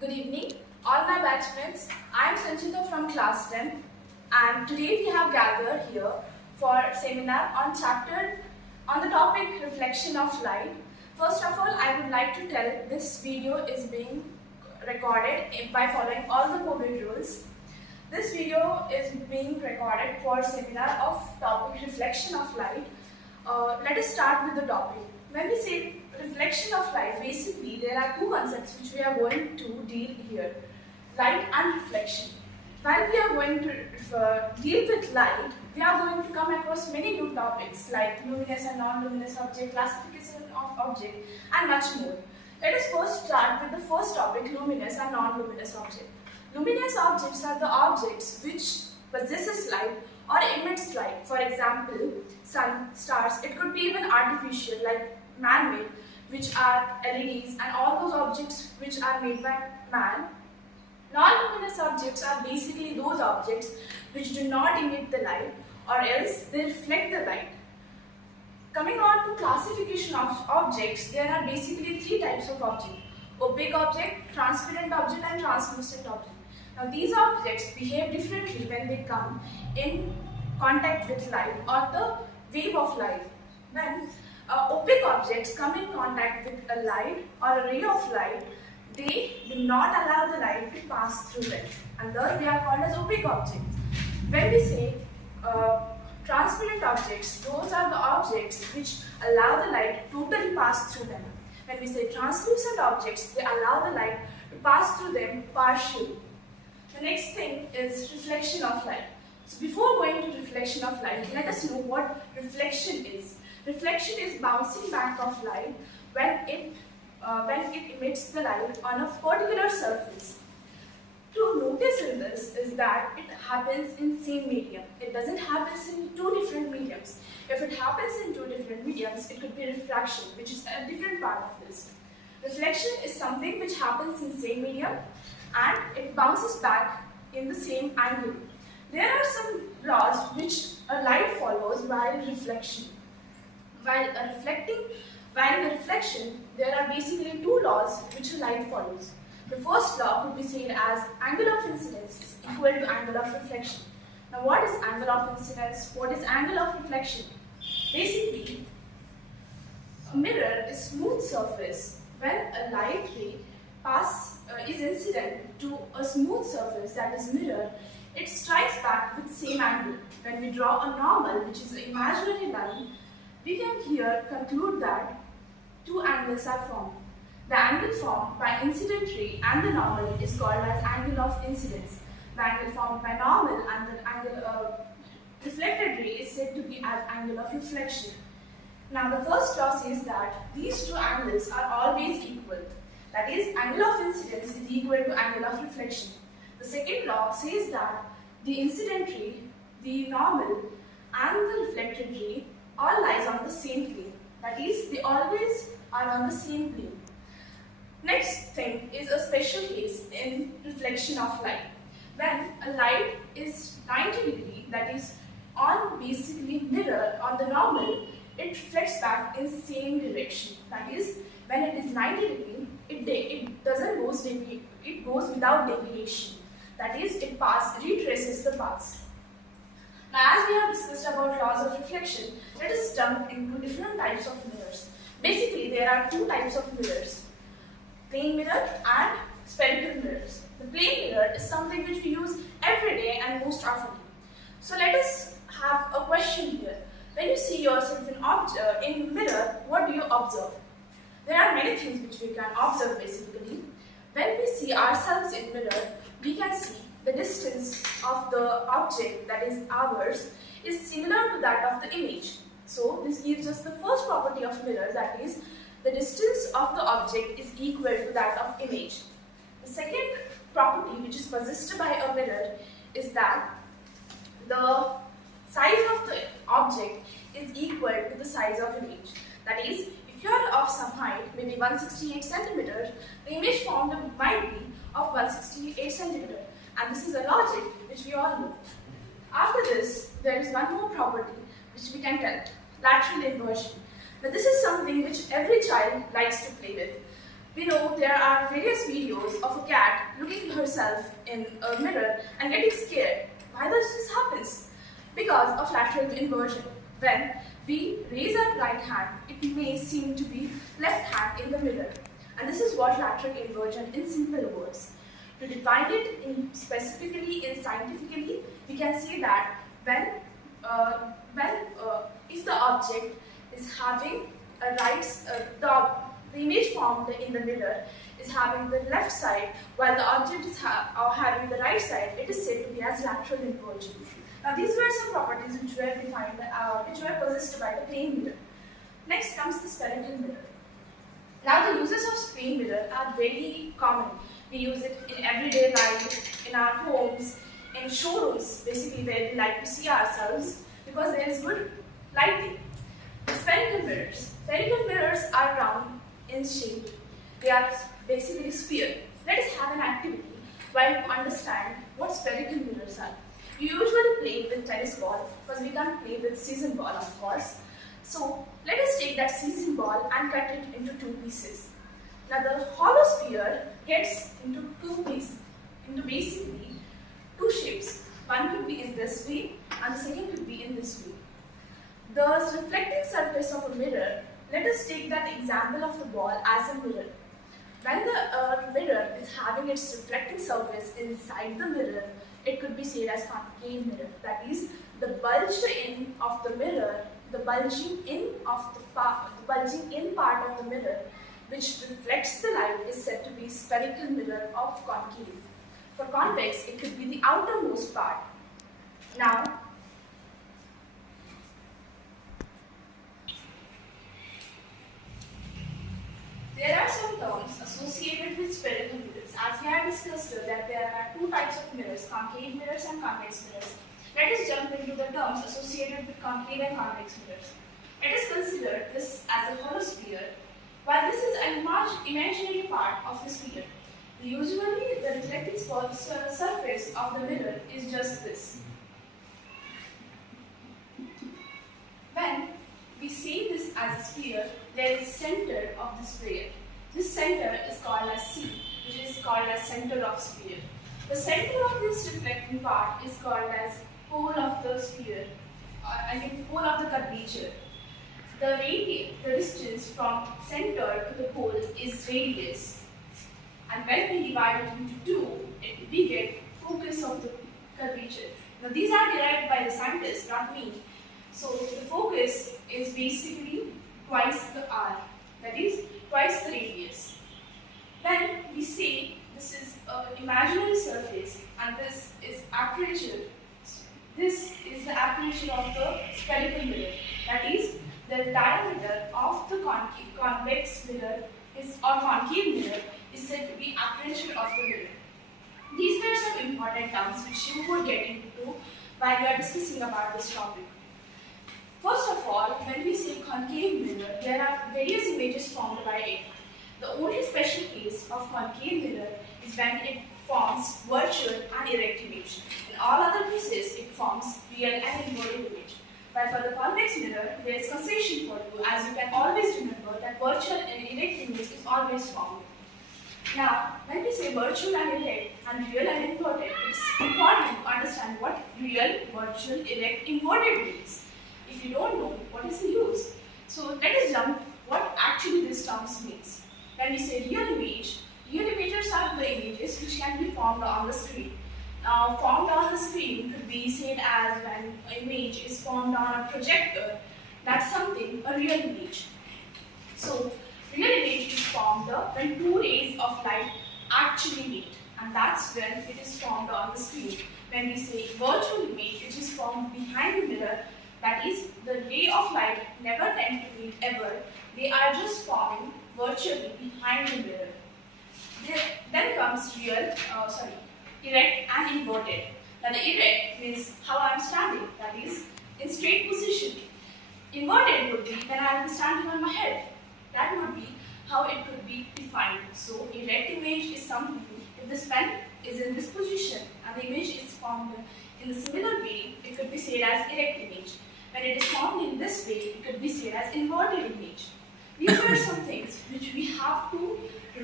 Good evening, all my batchmates. I am Sanchita from class 10 and today we have gathered here for a seminar on the topic reflection of light. First of all, I would like to tell this video is being recorded by following all the COVID rules. This video is being recorded for seminar of topic reflection of light. Let us start with the topic. When we say reflection of light, basically there are two concepts which we are going to deal here, light and reflection. While we are going to deal with light, we are going to come across many new topics like luminous and non-luminous object, classification of object and much more. Let us first start with the first topic, luminous and non-luminous object. Luminous objects are the objects which possesses light or emits light. For example, sun, stars. It could be even artificial like man-made, which are LEDs and all those objects which are made by man. Non-luminous objects are basically those objects which do not emit the light or else they reflect the light. Coming on to classification of objects, there are basically three types of object: opaque object, transparent object and translucent object. Now these objects behave differently when they come in contact with light or the wave of light. When opaque objects come in contact with a light or a ray of light, they do not allow the light to pass through them and thus they are called as opaque objects. When we say transparent objects, those are the objects which allow the light to totally pass through them. When we say translucent objects, they allow the light to pass through them partially. The next thing is reflection of light. So before going to reflection of light, let us know what reflection is. Reflection is bouncing back of light when it emits the light on a particular surface. To notice in this is that it happens in same medium. It doesn't happen in two different mediums. If it happens in two different mediums, it could be refraction, which is a different part of this. Reflection is something which happens in same medium and it bounces back in the same angle. There are some laws which a light follows while reflection. While the reflection, there are basically two laws which a light follows. The first law could be seen as angle of incidence is equal to angle of reflection. Now what is angle of incidence? What is angle of reflection? Basically, a mirror is smooth surface. When a light ray is incident to a smooth surface, that is mirror, it strikes back with same angle. When we draw a normal, which is an imaginary line, we can here conclude that two angles are formed. The angle formed by incident ray and the normal is called as angle of incidence. The angle formed by normal and the angle reflected ray is said to be as angle of reflection. Now the first law says that these two angles are always equal. That is, angle of incidence is equal to angle of reflection. The second law says that the incident ray, the normal and the reflected ray all lies on the same plane. That is, they always are on the same plane. Next thing is a special case in reflection of light. When a light is 90 degree, that is on basically mirror on the normal, it reflects back in same direction. That is, when it is 90 degree, it doesn't goes it goes without deviation. That is, it retraces the path. Now, as we have discussed about laws of reflection, let us jump into different types of mirrors. Basically, there are two types of mirrors: plane mirror and spherical mirrors. The plane mirror is something which we use every day and most often. So let us have a question here. When you see yourself in mirror, what do you observe? There are many things which we can observe basically. When we see ourselves in mirror, we can see the distance of the object, that is ours, is similar to that of the image. So this gives us the first property of mirror, that is, the distance of the object is equal to that of image. The second property which is possessed by a mirror is that the size of the object is equal to the size of image. That is, if you are of some height, maybe 168 centimeters, the image formed might be of 168 centimeters. And this is a logic which we all know. After this, there is one more property which we can tell, lateral inversion. Now this is something which every child likes to play with. We know there are various videos of a cat looking at herself in a mirror and getting scared. Why does this happen? Because of lateral inversion. When we raise our right hand, it may seem to be left hand in the mirror. And this is what lateral inversion in simple words. To define it specifically and scientifically, we can say that if the object is having a the image formed in the mirror is having the left side, while the object is having the right side, it is said to be as lateral inversion. Now these were some properties which were defined, which were possessed by the plane mirror. Next comes the spherical mirror. Now the uses of plane mirror are very common. We use it in everyday life, in our homes, in showrooms, basically where we like to see ourselves because there is good lighting. Spherical mirrors. Spherical mirrors are round in shape. They are basically sphere. Let us have an activity while you understand what spherical mirrors are. You usually play with tennis ball because we can't play with season ball, of course. So let us take that season ball and cut it into two pieces. Now the hollow sphere gets into two pieces, into basically two shapes. One could be in this way and the second could be in this way. The reflecting surface of a mirror, let us take that example of the ball as a mirror. When the mirror is having its reflecting surface inside the mirror, it could be said as concave mirror. That is, the bulged in of the mirror, the bulging in part of the mirror, which reflects the light, is said to be spherical mirror of concave. For convex, it could be the outermost part. Now, there are some terms associated with spherical mirrors. As we have discussed that there are two types of mirrors, concave mirrors and convex mirrors. Let us jump into the terms associated with concave and convex mirrors. Let us consider this as a hollow sphere, while this is an imaginary part of the sphere. Usually, the reflecting surface of the mirror is just this. When we see this as a sphere, there is center of the sphere. This center is called as C, which is called as center of sphere. The center of this reflecting part is called as pole of the sphere, pole of the curvature. The distance from center to the pole is radius. And when we divide it into two, we get focus of the curvature. Now these are derived by the scientists, not me. So the focus is basically twice the r, that is twice the radius. Then we say this is an imaginary surface and this is aperture. This is the aperture of the spherical mirror. That is, the diameter of the convex mirror or concave mirror is said to be aperture of the mirror. These were some important terms which you would get into while we are discussing about this topic. First of all, when we say concave mirror, there are various images formed by it. The only special case of concave mirror is when it forms virtual and erect image. In all other cases, it forms real and inverted image. But for the convex mirror, there is concession for you, as you can always remember that virtual and erect image is always formed. Now, when we say virtual and erect and real and inverted, it's important to understand what real, virtual, erect, inverted means. If you don't know, what is the use? So let us jump what actually this terms means. When we say real images are the images which can be formed on the screen. Now, formed on the screen could be said as when an image is formed on a projector. That's something, a real image. So, real image is formed when two rays of light actually meet, and that's when it is formed on the screen. When we say virtual image, which is formed behind the mirror, that is, the ray of light never tend to meet ever. They are just forming virtually behind the mirror. Then comes erect and inverted. Now the erect means how I am standing, that is, in straight position. Inverted would be when I am standing on my head. That would be how it could be defined. So erect image is something, if this pen is in this position and the image is formed in a similar way, it could be said as erect image. When it is formed in this way, it could be said as inverted image. These are some things which we have to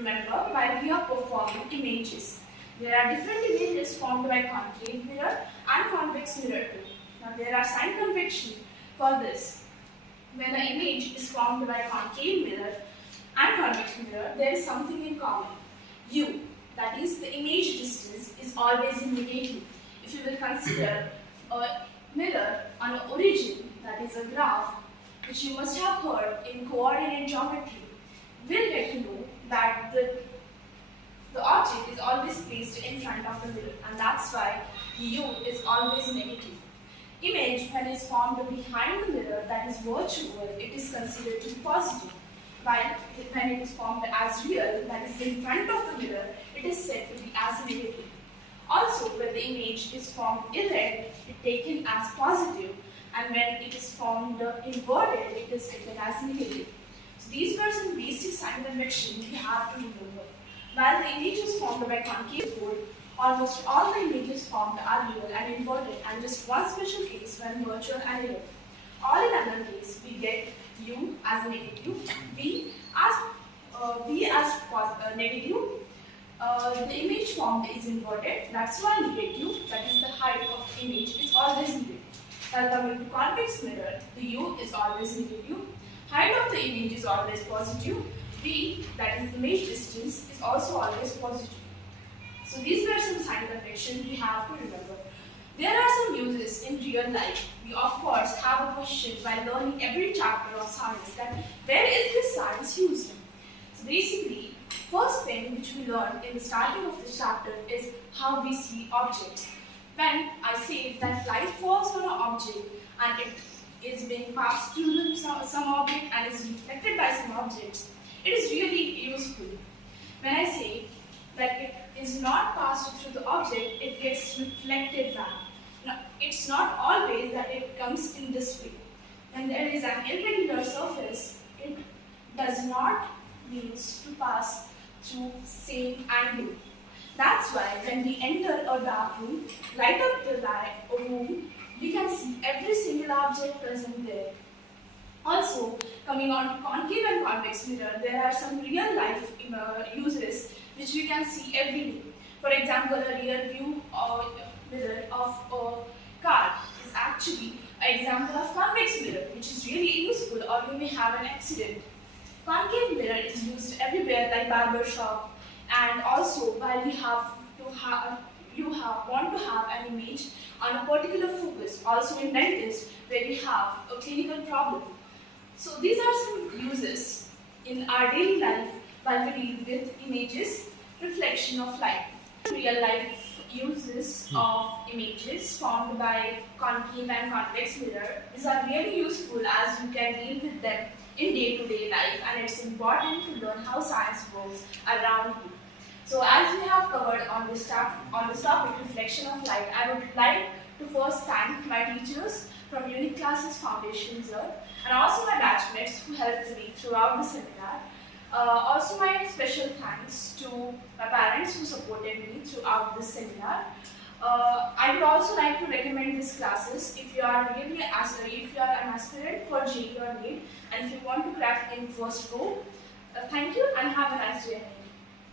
remember while we are performing images. There are different images formed by concave mirror and convex mirror too. Now there are sign convection for this. When an image is formed by concave mirror and convex mirror, there is something in common. U, that is the image distance, is always in negative. If you will consider a mirror on an origin, that is a graph, which you must have heard in coordinate geometry, we'll get to know that the object is always placed in front of the mirror, and that's why U is always negative. Image, when it is formed behind the mirror, that is virtual, it is considered to be positive. While when it is formed as real, that is in front of the mirror, it is said to be as negative. Also, when the image is formed erect, it is taken as positive, and when it is formed inverted, it is taken as negative. So these were some basic sign conventions we have to remember. While the image is formed by concave mode, almost all the images formed are real and inverted, and just one special case when virtual and real. All in other case, we get U as negative, V as negative. The image formed is inverted, that's why negative, that is the height of the image, is always negative. While coming to convex mirror, the U is always negative, height of the image is always positive, V, that is the image distance, is also always positive. So these were some sign conventions we have to remember. There are some uses in real life. We of course have a question while learning every chapter of science that where is this science used in? So basically, first thing which we learned in the starting of this chapter is how we see objects. When I say that light falls on an object and it is being passed through some object and is reflected by some objects, it is really useful. When I say that it is not passed through the object, it gets reflected back. Now, it's not always that it comes in this way. When there is an irregular surface, it does not mean to pass through same angle. That's why when we enter a dark room, light up the room, we can see every single object present there. Also, coming on to concave and convex mirror, there are some real life uses which we can see every day. For example, a rear view mirror of a car is actually an example of convex mirror, which is really useful, or you may have an accident. Concave mirror is used everywhere, like barber shop, and also while want to have an image on a particular focus, also in dentist where we have a clinical problem. So these are some uses in our daily life while we deal with images, reflection of light. Real life uses of images formed by concave and convex mirror. These are really useful as you can deal with them in day-to-day life, and it's important to learn how science works around you. So as we have covered on this topic, reflection of light, I would like to first thank my teachers from Unique Classes Foundation Jath, and also my batchmates who helped me throughout the seminar. Also my special thanks to my parents who supported me throughout this seminar. I would also like to recommend these classes if you are an aspirant for JEE or NEET, and if you want to crack in first go. Thank you and have a nice day.